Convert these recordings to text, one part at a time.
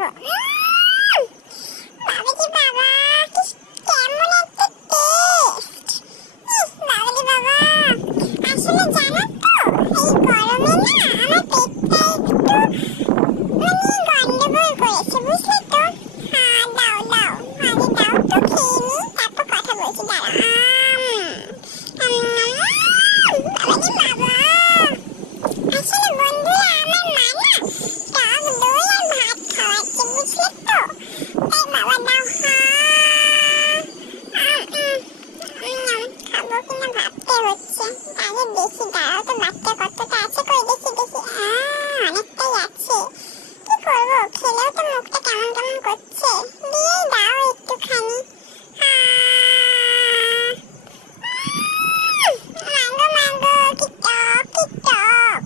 খাবো। বাবাজি বাবা, কি কেমন একটা টেস্ট! বাবাজি বাবা, আসলে জানো তো, এই গরমে না আমার পেটটা একটু গন্ডগোল করেছে, বুঝলে তো। হ্যাঁ, দাও দাও, আগে দাও তো, খেয়ে নি, তারপর কথা বলছি, দাঁড়া। বাবাজি বাবা, আসলে বন্ধুরা আমার মা না টক দই আর ভাত খাওয়াচ্ছে, বুঝলে তো। এই বাবা দাও। খাবো কিনা ভাবতে হচ্ছে, আগে দেখি, দাঁড়াও তো, বাচ্চা কতটা আছে, কই দেখি দেখি। অনেকটাই আছে, কি করবো, খেলেও তো মুখটা কেমন কেমন করছে, দিয়ে দাও একটুখানি। মাগো মাগো, কি টক কি টক!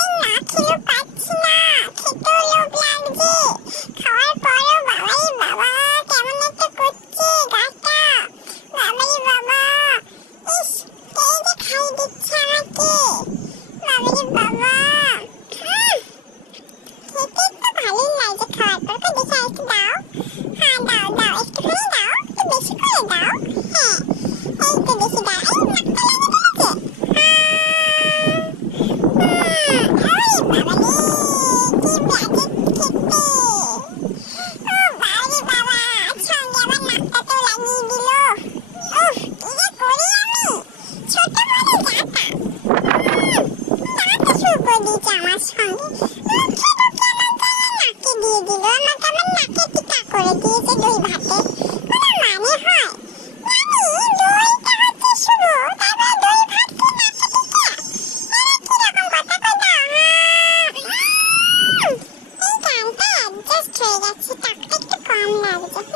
এই না খেলেও পাচ্ছি না, খেতেও লোভ লাগছে, খাওয়ার পরেও বাবাই বাবা কেমন একটা করছে গাটা। বাবাই বাবা, ইস, কে যে খাই দিচ্ছে আমাকে, বাবাই বাবা। খেতে তো ভালোই লাগছে, খাওয়ার পর তো দেখি একটু দাও। হ্যাঁ দাও দাও, একটুখানি দাও, একটু বেশি করে দাও। হ্যাঁ, এই তো দেখি দাও। এই নাকটা লেগে গেছে। ওরে বাবা রে, কি বাজে খেতে! ও বাবারে বাবা, সঙ্গে আবার নাকটাতেও লাগিয়ে দিল। উফ, কি যে করি আমি! ছোট বড় যাতা, দাঁতে শুরু করে দিয়েছে আমার সঙ্গে। মুখে ঢুকে না যায়, নাকে দিয়ে দিল, আমাকে আমার নাকে টিকা করে দিয়েছে দই ভাতে। কোনো মানে হয়? দইটা হচ্ছে শুভ, তারপরে দই ভাতকে নাকে টিকা? কিরকম কথা কই দাও। এই গানটা অ্যাডজাস্ট হয়ে যাচ্ছে, টাকটা একটু কম লাগছে।